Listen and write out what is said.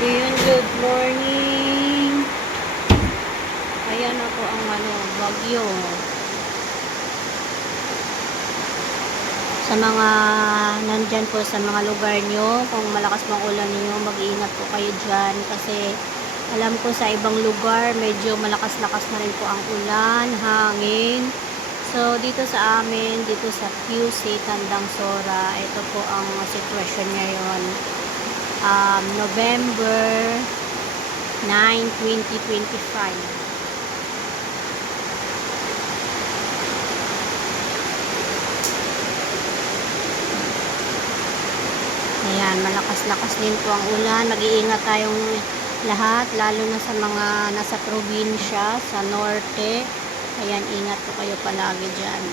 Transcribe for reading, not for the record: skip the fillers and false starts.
Ayun, good morning. Ayan na po ang bagyo. Sa mga nandyan po sa mga lugar nyo, kung malakas mang ulan ninyo, mag-iingat po kayo dyan. Kasi alam ko sa ibang lugar, medyo malakas-lakas na rin po ang ulan, hangin. So, dito sa amin, dito sa QC, Tandang Sora, ito po ang sitwasyon ngayon. November 9, 2025. Ayan, malakas-lakas din po ang ulan. Mag-iingat tayong lahat, lalo na sa mga nasa probinsya, sa norte. Ayan, ingat po kayo palagi dyan.